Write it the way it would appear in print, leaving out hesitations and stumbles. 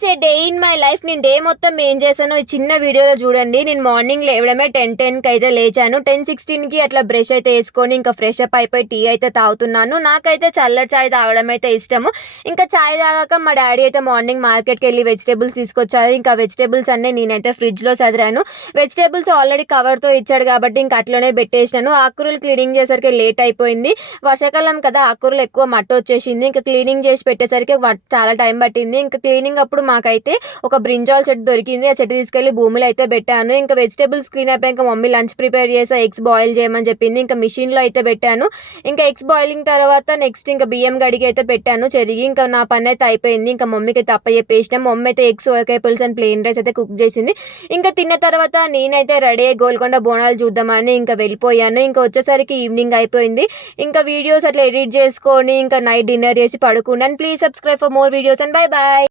Friends, A day in my life. నేను day మొత్తం ఏం చేశానో ఈ చిన్న వీడియోలో చూడండి. నేను మార్నింగ్ లేవడమే 10:10కి అయితే లేచాను. 10:16కి అట్లా బ్రష్ అయితే వేసుకొని ఇంకా ఫ్రెష్ అప్ అయిపోయి టీ అయితే తాగుతున్నాను. నాకైతే చల్లటి చాయ్ తాగడం అయితే ఇష్టము. ఇంకా చాయ్ తాగాక మా డాడీ అయితే మార్నింగ్ మార్కెట్కి వెళ్ళి వెజిటేబుల్స్ తీసుకొచ్చారు. ఇంకా వెజిటేబుల్స్ అన్నీ నేనైతే ఫ్రిడ్జ్లో చదివాను. వెజిటేబుల్స్ ఆల్రెడీ కవర్తో ఇచ్చాడు కాబట్టి ఇంకా అట్లనే పెట్టేసినాను. ఆకుకూరలు క్లీనింగ్ చేసరికి లేట్ అయిపోయింది. వర్షాకాలం కదా, ఆకుకూరలు ఎక్కువ మట్టి వచ్చేసింది. ఇంకా క్లీనింగ్ చేసి పెట్టేసరికి చాలా టైం పట్టింది. ఇంకా క్లీనింగ్ అప్పుడు మాకైతే ఒక బ్రింజాల్ చెట్టు దొరికింది. ఆ చెట్టు తీసుకెళ్లి భూమిలో అయితే పెట్టాను. ఇంకా వెజిటేబుల్స్ క్లీన్ అయిపోయాక మమ్మీ లంచ్ ప్రిపేర్ చేసా, ఎగ్స్ బాయిల్ చేయమని చెప్పింది. ఇంకా మిషన్లో అయితే పెట్టాను. ఇంకా ఎగ్స్ బాయిలింగ్ తర్వాత నెక్స్ట్ ఇంకా బియ్యం గడిగి అయితే పెట్టాను చెరిగి. ఇంకా నా పని అయితే అయిపోయింది. ఇంకా మమ్మీకి అయితే చెప్పేసిన. మమ్మీ అయితే ఎగ్స్, సోరకాయ పులుసు అండ్ ప్లెయిన్ రైస్ అయితే కుక్ చేసింది. ఇంకా తిన్న తర్వాత నేనైతే రెడీ అయ్యి గోల్కొండ బోనాలు చూద్దామని ఇంకా వెళ్ళిపోయాను. ఇంకా వచ్చేసరికి ఈవినింగ్ అయిపోయింది. ఇంకా వీడియోస్ అట్లా ఎడిట్ చేసుకొని ఇంకా నైట్ డిన్నర్ చేసి పడుకున్నాను. Please subscribe for more videos and bye bye.